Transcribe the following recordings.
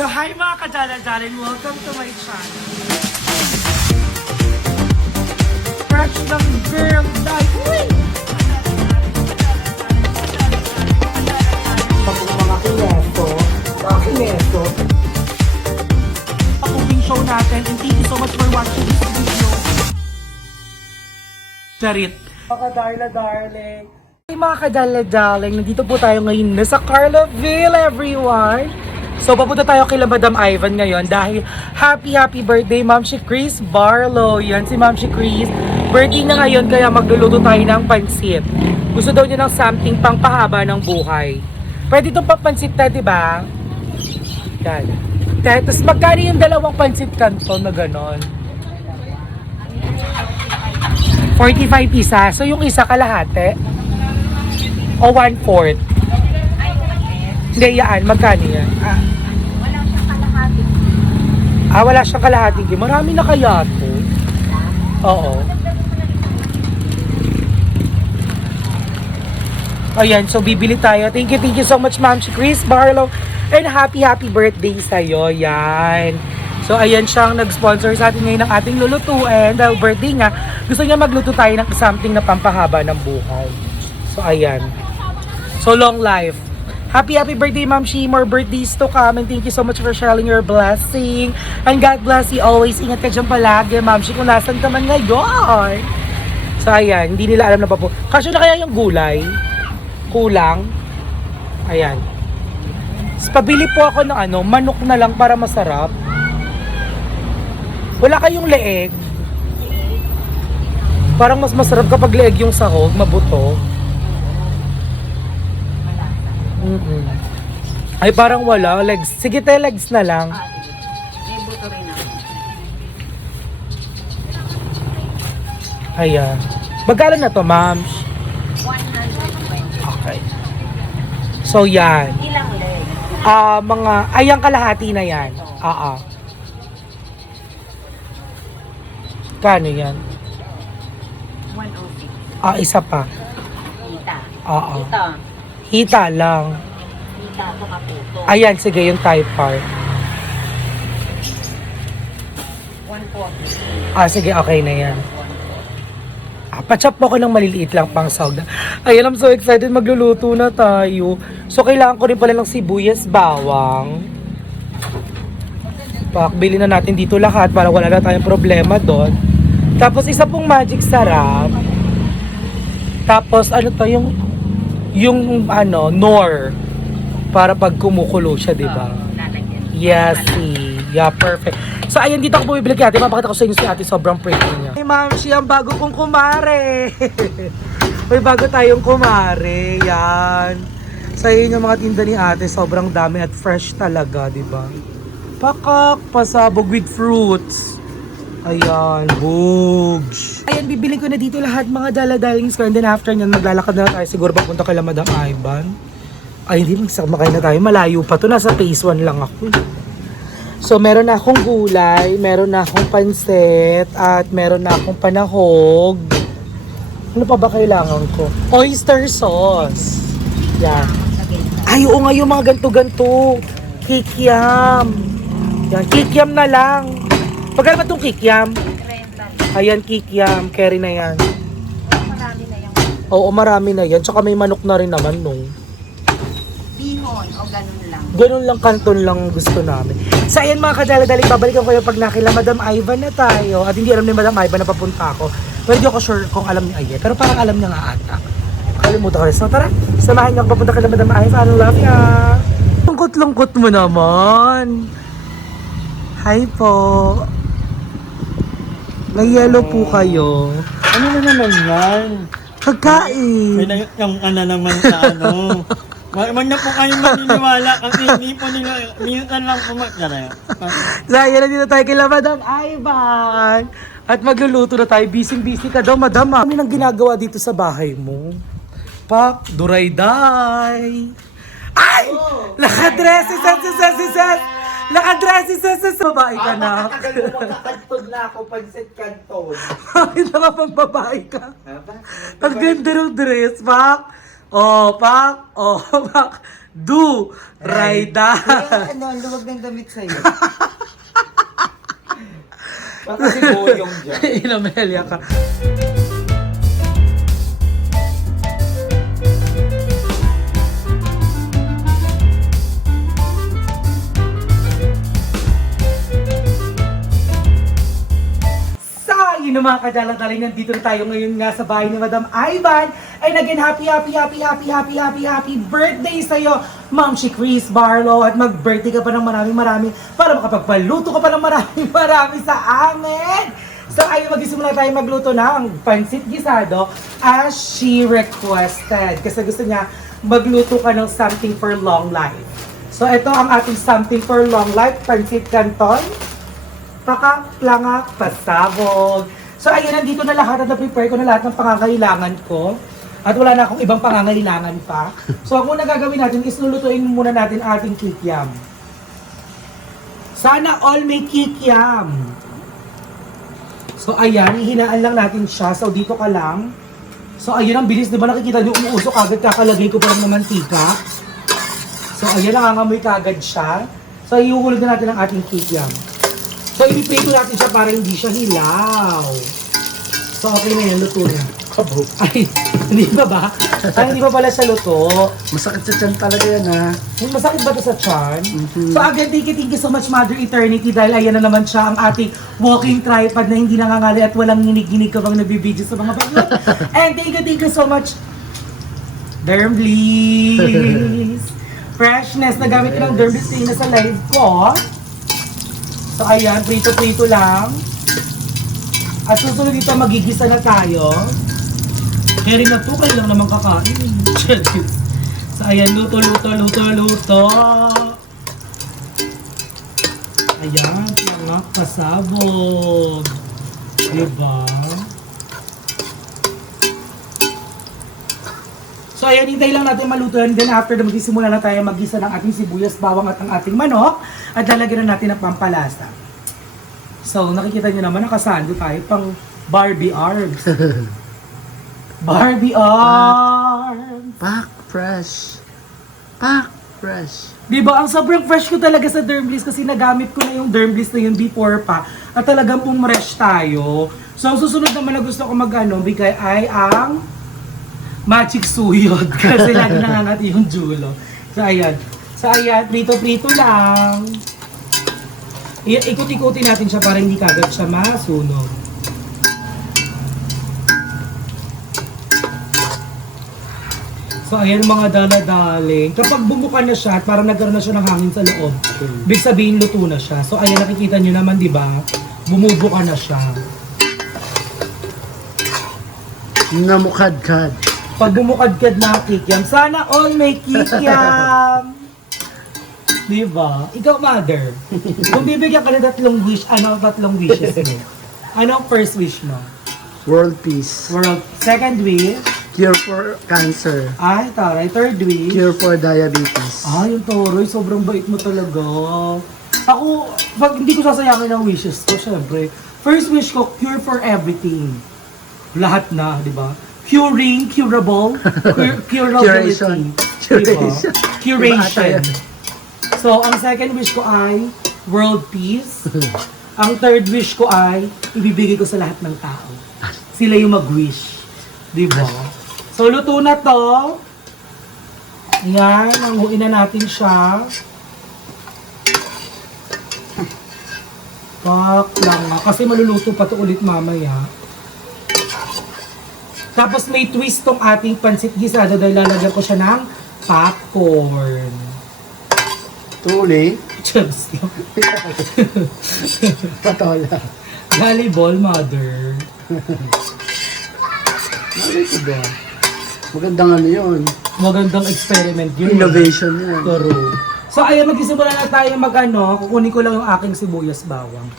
So hi mga kadala-dalan, welcome to my channel. Fresh ng girl life. Uy! Mga kineso. Cooking show natin and thank you so much for watching this video. Charit. Mga kadala-darling. Hey mga kadala-darling, nandito po tayo ngayon na sa Carloville, everyone. So, papunta tayo kay Madam Ivan ngayon dahil happy birthday, Ma'am si Chris Barlow. Yan si Ma'am si Chris. Birthday na ngayon kaya magluluto tayo ng pansit. Gusto daw niya ng something pang pahaba ng buhay. Pwede itong papansit na, di ba? Yan. Tapos magkano yung dalawang pansit kanto na ganon? 45 isa. So, yung isa kalahati? O 1/4? Hindi, yan. Magkano yan? Wala siyang kalahati. Wala siyang kalahati. Marami na kaya to. Oo. Ayan, so bibili tayo. Thank you so much, Ma'am si Chris Barlow. And happy birthday sa'yo. Yan. So, ayan siyang nag-sponsor sa atin ngayon ng ating lulutuin. Dahil birthday nga, gusto niya magluto tayo ng something na pampahaba ng buhay. So, ayan. So, long life. Happy birthday, Ma'am Shi. More birthdays to come. And thank you so much for sharing your blessing. And God bless you always. Ingat ka dyan palagi, Ma'am Shi, kung nasan ka man ngayon. So, ayan. Hindi nila alam na pa po. Kasyo na kaya yung gulay? Kulang? Ayan. So, pabili po ako ng manok na lang para masarap. Wala kayong leeg? Parang mas masarap kapag leeg yung sahog, mabuto. Ay, parang wala. Legs. Sige, te, legs na lang. May buto rin ako. Ayan. Magkano na to, ma'am? 120. Okay. So, yan. Ilang leg? Ayang kalahati na yan. Kano yan? 106. Isa pa. Kita. Oo. Ito. Hita lang. Kita ito kaputo. Ayan, sige, yung Thai part. 140. Sige, okay na yan. Pa-chop po ako ng maliliit lang pang sahog. Ayan, I'm so excited. Magluluto na tayo. So, kailangan ko rin pala ng sibuyas, bawang. Pakbili na natin dito lahat para wala na tayong problema doon. Tapos, isa pong magic sarap. Tapos, ano to, yung nor. Para pag kumukulo siya, di ba? Lalagyan. Yes, yeah, perfect. So, ayan, dito ako bumibili kay ate. Mapakita ko sa inyo si ate, sobrang pretty niya. Hey, ma'am, siya ang bago kong kumare. May bago tayong kumare. Yan. Sa inyo yung mga tinda ni ate, sobrang dami at fresh talaga, di ba? Pakak, pasabog with fruits. Ayan, bugs. Ayan, bibili ko na dito lahat mga dala-daling square. And then after nyan, maglalakad na tayo. Siguro papunta kay Madam Ivan. Ay, hindi, magsamakay na tayo. Malayo pa to. Nasa phase 1 lang ako. So, meron na akong gulay, meron na akong pansit, at meron na akong panahog. Ano pa ba kailangan ko? Oyster sauce. Yan. Ay, oo nga yung mga ganto-ganto. Kikiam. Yan, kikiam na lang. Pagkano ba itong kikiam? 30. Ayan, kikiam. Carry na yan. Marami na yung Oo, marami na yan. Tsaka may manok na rin naman, no? bihon o ganun lang. Ganun lang, kanton lang gusto namin. So ayan mga kadala-dali, babalikan ko yung pag nakila Madam Ivan na tayo. At hindi alam ni Madam Ivan na papunta ako. Pero hindi ako sure kung alam ni Aye. Pero parang alam niya nga ata. Kalimutan ko rin. So tara, samahan niyo ako papunta kay Madam Ivan. I love ya! Lungkot-lungkot mo naman. Hi po. May yellow po kayo. Ano na naman yan? Pagkain. May yung naman sa Wag na po kayo maniniwala kasi hindi po nila, minsan lang po Laya na dito tayo kay Madam Ivan. At magluluto na tayo. Busy ka daw, Madam. Ano nang ginagawa dito sa bahay mo? Pak, duray-day. Ay! Nakadress si Ses! Nakadress si Ses! Babae ka na. Matagal mo magkakantod na ako, pansit kanton. Bakit nakapagbabae ka? Ang ganda ng dress, Pak. Oh, Pak. Do! Rayda! Ano, ang luwag ng damit sa'yo. Kasi boyong dyan. Inamelya ka. Yun ang mga kadalang-daling, nandito na tayo ngayon nga sa bahay ni Madam Ivan. Ay naging happy birthday sa'yo, Ma'am si Chris Barlow. At mag-birthday ka pa ng marami para makapagpaluto ka pa ng marami sa amin. So ayun, mag-isimula tayo magluto ng pansit gisado as she requested. Kasi gusto niya magluto ka ng something for long life. So ito ang ating something for long life, pansit canton. Plangak, pasabog. So ayun, nandito na lahat at na-prepare ko na lahat ng pangangailangan ko. At wala na akong ibang pangangailangan pa. So ang muna gagawin natin is lulutuin muna natin ating kikiam. Sana all may kikiam. So ayan, hinaan lang natin siya. So dito ka lang. So ayun, ang bilis, di ba nakikita niyo umuusok agad, kakalagay ko pa lang ng mantika. So ayan, nangangamoy kagad siya. So iuhulog na natin ang ating kikiam. So, ipiprito natin siya para hindi siya hilaw. So, okay na yan. Luto na. Kabog. Ay, hindi ba ba? Ay, hindi ba pala siya luto? Masakit sa tiyan talaga yan, ha? Masakit ba ito sa tiyan? So, again, thank you so much, Mother Eternity. Dahil ayan na naman siya ang ating walking tripod na hindi nangangali at walang ginig-ginig ka bang nagbibideo sa mga baglot. And thank you so much, Dermbliss. Freshness. Nagamit ko ng Dermbliss na sa live ko. So ayan, prito-prito lang. At susunod dito, magigisa na tayo. Kaya rin na to, kayo lang naman kakain. So ayan, luto. Ayan, mga pasabog. Diba? So ayan, hintay lang natin malutuan. Then after na magsisimula na tayo magisa ng ating sibuyas, bawang at ang ating manok. At lalagyan na natin ng pampalasa. So nakikita nyo naman, nakasando tayo pang Barbie arms. Barbie arms! Pack fresh. Diba, ang sobrang fresh ko talaga sa Dermbliss kasi nagamit ko na yung Dermbliss na yun before pa. At talagang pumresh tayo. So ang susunod naman na gusto ko bigay ay ang magic suyod. Kasi lagi nangangat yung julo. So ayan, prito-prito lang. Ikot-ikutin natin siya para hindi kagad siya masunog. So ayan mga daladaling. Kapag bumuka na siya at parang nagkaroon na siya ng hangin sa loob, ibig sabihin luto na siya. So ayan, nakikita nyo naman, di ba? Bumubuka na siya. Namukadkad. Pag bumukadkad na kikiam, sana all may kikiam! Diba? Ikaw, Mother, kung bibigyan ka ng tatlong wishes mo? Ano ang first wish mo? World peace. Second wish? Cure for cancer. Ay, taray. Third wish? Cure for diabetes. Ay, yung Toroy, sobrang bait mo talaga. Ako, pag hindi ko sasayangin ang wishes ko, syempre. First wish ko, cure for everything. Lahat na, di ba? Curing, curable, curability. Curation. Diba? Curation. Curation. So, ang second wish ko ay world peace. Ang third wish ko ay ibibigay ko sa lahat ng tao. Sila yung mag-wish. Diba? So, luto na to. Ayan, nanguin na natin siya. Pak lang nga. Kasi maluluto pa to ulit mamaya. Tapos may twist tong ating pansit gisado dahil lalagyan ko siya ng popcorn. Tuli. Chips lang. Patola. Volleyball, Mother. Ano ba? Magandang ano yun. Magandang experiment yun. Innovation yan. Turo. So ayun, magsisimula na tayo kukunin ko lang yung aking sibuyas bawang.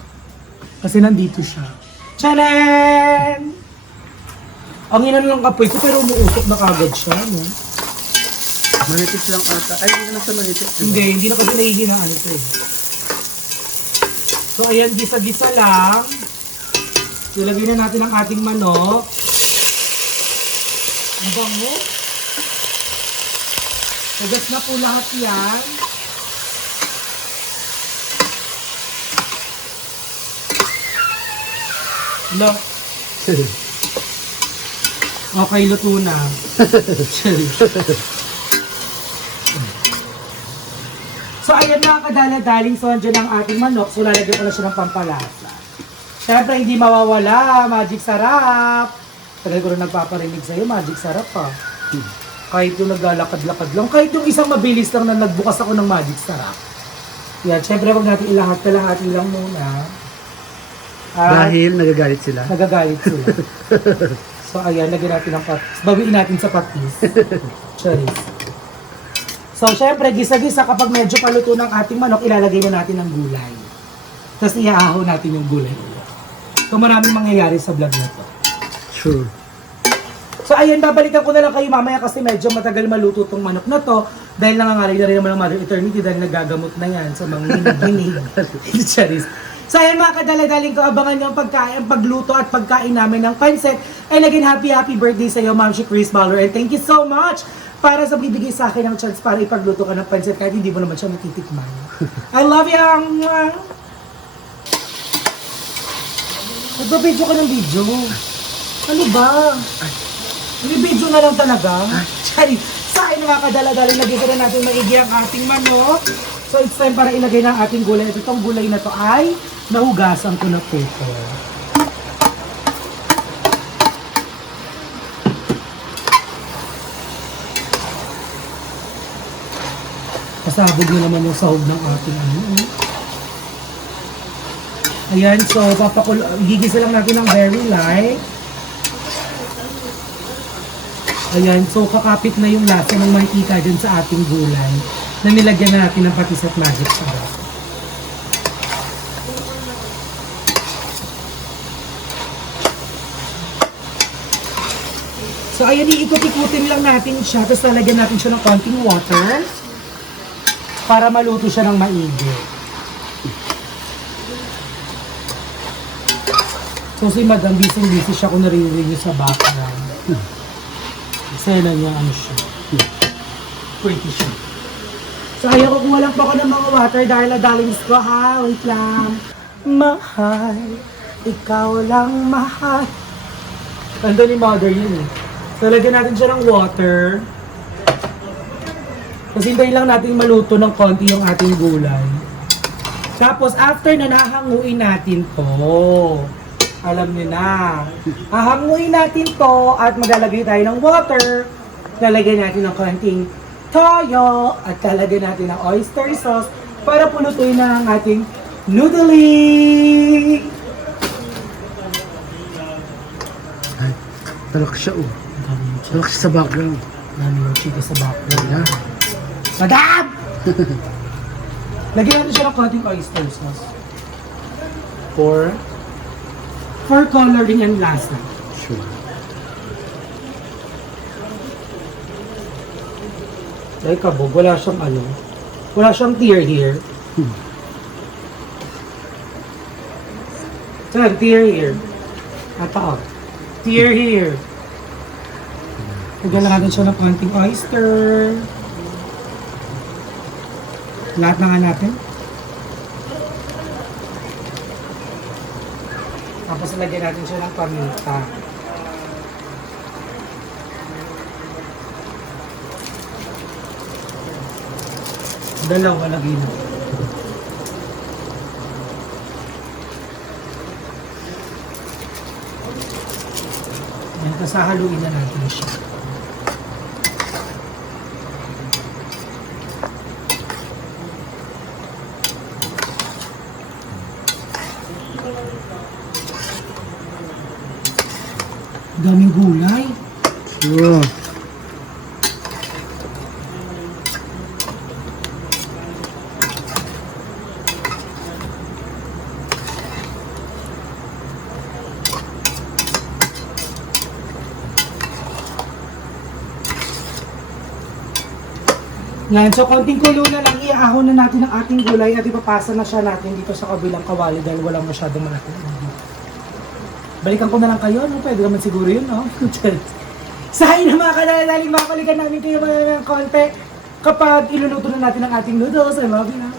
Kasi nandito siya. Tchanen! Ang ina lang kapoy ko pero umuusok na kagad siya, no? Manipis lang ata. Ay, hindi na sa manipis. Diba? Hindi na kasi nahihinaan ito eh. So ayan, gisa-gisa lang. Ilagay na natin ang ating manok. Ang bango. Hugas na po lahat yan. No. Okay, luto na. So, ayan mga kadala-daling. So, andyan ang ating manok. So, lalagyan ko na siya ng pampalasa. Siyempre, hindi mawawala. Magic sarap. Tagal ko rin nagpaparinig sa'yo. Magic sarap pa. Kahit yung naglalakad-lakad lang. Kahit yung isang mabilis lang na nagbukas ako ng magic sarap. Yan. Siyempre, wag natin ilahat-kalahati lang muna. At Dahil nagagalit sila. nagagalit sila. So, ayan. Lagyan natin ng patis. Bawiin natin sa patis. Charis. So, syempre, gisa-gisa kapag medyo paluto ng ating manok, ilalagay na natin ang gulay. Tapos iaahaw natin yung gulay. So, maraming mangyayari sa vlog na to. Sure. So, ayun, babalikan ko na lang kayo mamaya kasi medyo matagal maluto tong manok na to dahil nangangalay na rin naman ng Mother Eternity dahil nagagamot na yan sa mga hinig-hinig. Charis. So, ayun mga kadala-daling ko, abangan nyo ang pagkain, pagluto at pagkain namin ng pancit. And again, happy birthday sa iyo, Ma'am si Chris Baller. And thank you so much para sa bibigay sa akin ng chance para ipagluto ka ng pancit kahit hindi mo naman siya matitikman. I love you! Nagpa-video ka ng video. Ano ba? Video na lang talaga. Sorry. Sa akin mga kadala-dali, nagigil na natin maigi ang ating manok. So it's time para ilagay ng ating gulay. At itong gulay na to ay nahugasan ko na po ito. Pasabog na naman yung sahog ng ating ano. Ayan, so gigisa lang natin ng very light. Ayan, so kakapit na yung lasa ng mantika dyan sa ating gulay na nilagyan na natin ng patis at magic sarap. So ayan, iikot-ikutin lang natin siya, tapos lalagyan natin siya ng konting water para maluto siya ng maigi. So si Madam, busy siya kung naririnig niyo sa background. Eksena niya, ano siya. Pretty siya. So ayaw kukuha lang po ako ng mga water dahil darlings ko ha. Wait lang. Mahal, ikaw lang mahal. Tanda ni Mother yun eh. So lagyan natin siya ng water. Kasi hintayin lang natin maluto ng konti yung ating gulay. Tapos after na nahanguin natin to. Alam niyo na. Hahanguin natin to at maglalagay tayo ng water. Lalagyan natin ng konting toyo at lalagyan natin ng oyster sauce para pulutuin na ang ating noodling. Ay, talak siya oh. Talak siya sa background. Dami yung chika sa background. Yeah. Madam! Lagyan natin siya ng konting oyster sauce. For coloring and lasa. Sure. Dahil kabog, wala siyang ano. Wala siyang tear here. Saan? Tear here. Ata oh. Tear here. Lagyan lang natin siya ng konting oyster. Lahat na nga natin. Tapos lagyan natin siya ng paminta. Dalawa lagyan na. Ayan, tapos hahaluin na natin siya. Daming gulay. Sure. Yan, so konting kulo na lang, iahon na natin ang ating gulay at ipapasa na siya natin dito sa kabilang kawali dahil walang masyadong malaki. Balikan ko na lang kayo, no? Pwede naman siguro yun, no? Sa akin na mga kalalaling, makakalikan namin kayo mga ng konti. kapag iluluto na natin ang ating noodles. I love you na.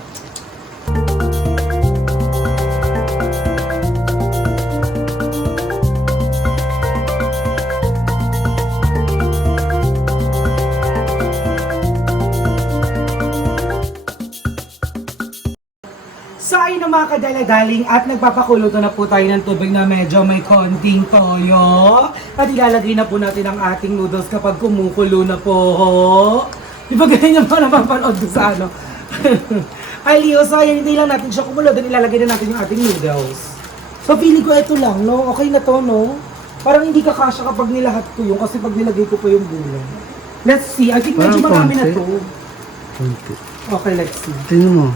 So ayun na mga kadalagaling at nagpapakuluto na po tayo ng tubig na medyo may konting toyo. At ilalagay na po natin ang ating noodles kapag kumukulo na po. Di ba ganyan yung mga napapanood ko sa ano? Ay Leo, so ayan, hindi lang natin siya kumulo. Then ilalagay na natin yung ating noodles. So feeling ko ito lang, no? Okay na to, no? Parang hindi kakasya kapag nilahat ko yung kasi pag nilagay ko pa yung gulay. Let's see. I think medyo Parang marami na konti. to. Konti. Okay, let's see. Tingnan mo.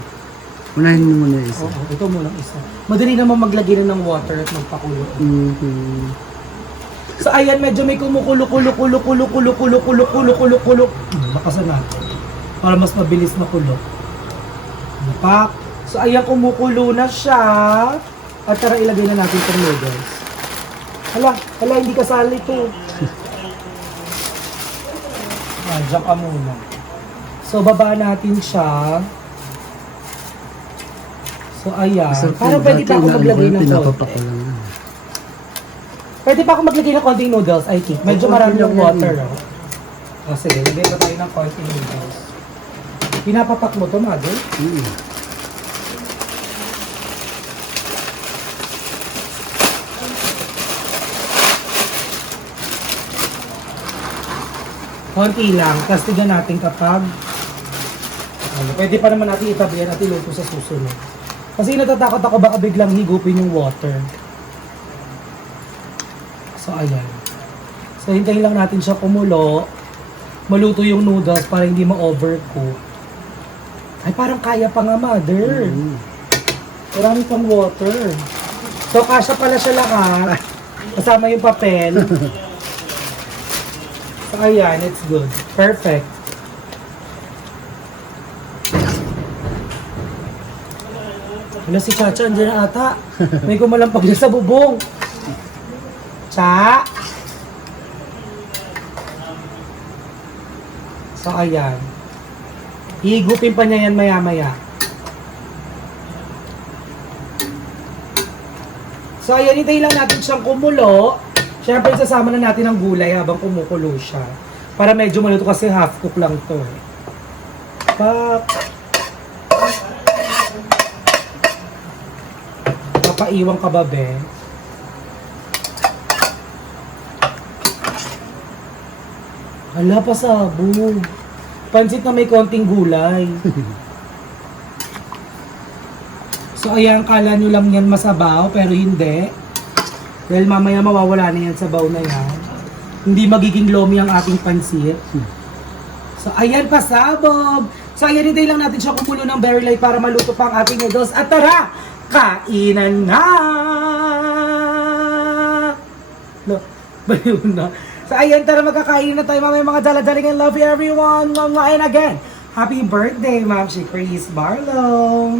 Unahin mo muna yung isa. Oo, ito muna isa. Madali naman maglagay na ng water at magpakulo. Mhm. So ayan, medyo may kumukulo-kulo-kulo-kulo-kulo-kulo-kulo-kulo-kulo. Lakasan natin. Para mas mabilis makulo. Napak. So ayan, kumukulo na siya. At tara ilagay na natin itong noodles. Hala, hindi kasali ito. Diyan ka muna. So baba natin siya. So ayan. Parang pwede pa ako maglagay ng konti. Pinapapakulang na. Pwede pa ako maglagay ng konting noodles, I think. Medyo marami yung water, oh. Sige, lagay pa tayo ng konting noodles. Pinapapak mo to, Mother? Konti lang. Tapos tignan natin kapag pwede pa naman natin itabi yan at iluto sa susunod. Kasi natatakot ako baka biglang higupin yung water. So, ayan. So, hintayin lang natin siya kumulo. Maluto yung noodles para hindi ma-overcook. Ay, parang kaya pa nga, Mother. Marami pang water. So, kasya pala siya lahat. Kasama yung papel. So, ayan. It's good. Perfect. Wala si Chacha, andyan na ata. May kumalampag na sa bubong. Cha! So, ayan. Higupin pa niya yan maya-maya. So, ayan, hintayin lang natin siyang kumulo. Siyempre, sasama na natin ang gulay habang kumukulo siya. Para medyo maluto kasi half cook lang to. Papaiwang ka ba, be? Hala, pasabog. Pansit na may konting gulay. So, ayan, kala nyo lang yan masabaw, pero hindi. Dahil mamaya mawawala na yan sa baw na yan. Hindi magiging lomi ang ating pansit. So, ayan, pasabog. So, ayan, hintayin lang natin siya kumulo ng very light para maluto pa ang ating noodles. At tara, kainan na! No, baliw na. So, ayan, tara, magkakain na tayo. Mamaya mga daladaling. I love you, everyone. And again, happy birthday, Ma'am Chris Barlow.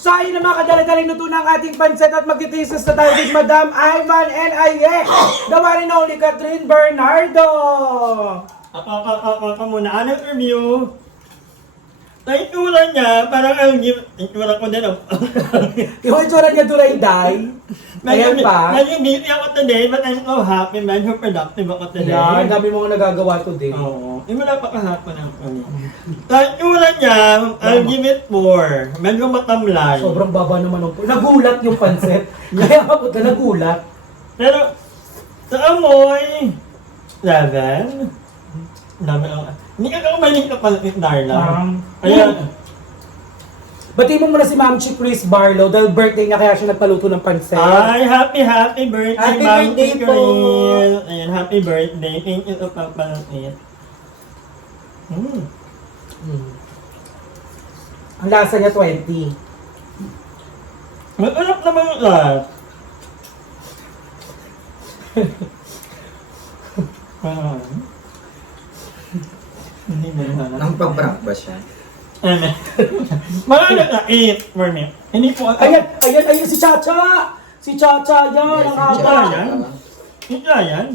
So, ayun na mga kadaladaling, luto na ang ating pansit at magtitisis na tayo with Madam Ivan and Aye, the one and only Catherine Bernardo. Ako muna. Anong review? Sa itsura niya, parang ang itsura ko din. Yung itsura niya duray day. Ayan pa. Medyo busy ako today, but I'm so happy. Medyo productive ako today. Yan, dami mo nagagawa today. Oo. Wala pa kahapon ang Sa itsura niya, I'll give it 4. Medyo matamlay. Sobrang baba naman ng nagulat yung pansit. Kaya ako nagulat. Pero, sa amoy, 7. Dami ang... Hindi ka kumaling ka pala, Darla. Kaya... Bati mo muna si Ma'am Chris Barlow dahil birthday niya kaya siya nagpaluto ng pansit. Ay, happy birthday, Happy Ma'am birthday po! Chris. Ayan, happy birthday. Thank you sa papalutin. Ang lasa niya 20. Masarap naman yung lahat. Hindi mo na. Nang pag-prank ba siya? Ano? Mga nag-eat for me. Hindi po ako. Ayan si Chacha! Si Chacha yan, ang Chacha haba. yan? Ito yan?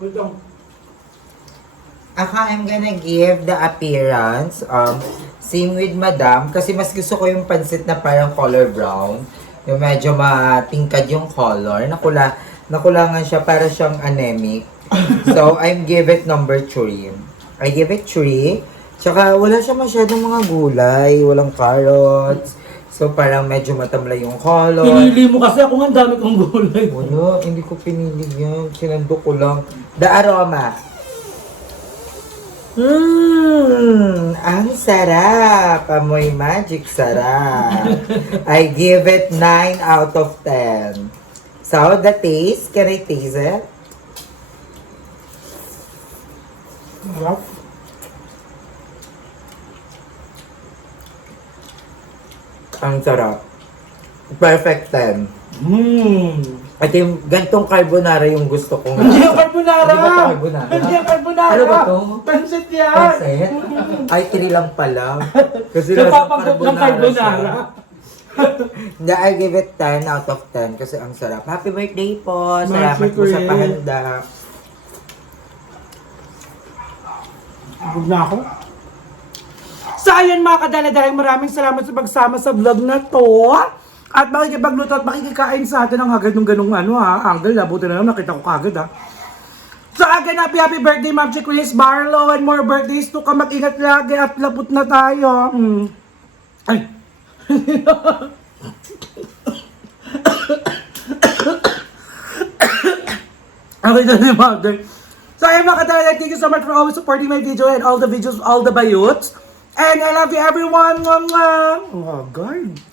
Hold on. Ako, I'm gonna give the appearance. Same with Madam. Kasi mas gusto ko yung pansit na parang color brown. Yung medyo matingkad yung color. Nakulangan siya para siyang anemic. So, I'm give it number 3. I give it 3. Tsaka wala siya masyadong mga gulay. Walang carrots. So, parang medyo matamlay yung color. Pinili mo kasi ako nga ang dami kong gulay. Wala, hindi ko pinili yan. Sinando ko lang. The aroma. Ang sarap. Amoy magic sarap. I give it 9 out of 10. So, the taste. Can I taste it? Ang sarap. Perfect 10. At yung gantong carbonara yung gusto ko. Hindi yung carbonara! Hindi ba ito carbonara? Hindi yung carbonara! Ano ba to? Pansit yan! Pansit? Ay, 3 lang pala. Kasi Napapanggap ng carbonara. Hindi, I give it 10 out of 10 kasi ang sarap. Happy birthday po! Salamat Mercy po sa Chris. pahanda. Bug na ako. So ayun mga kadala-dalang, maraming salamat sa pagsama sa vlog na to. At makikipagluto at makikikain sa atin ang hagad ng ganung angle. Buti na lang nakita ko kagad So again, happy birthday Ma'am Chris Barlow and more birthdays to come. Mag-ingat lagi at lapot na tayo. Ay. Okay na ni Mother. So ayun mga kadala, thank you so much for always supporting my video and all the videos, all the bayuts. And I love you everyone. Oh God.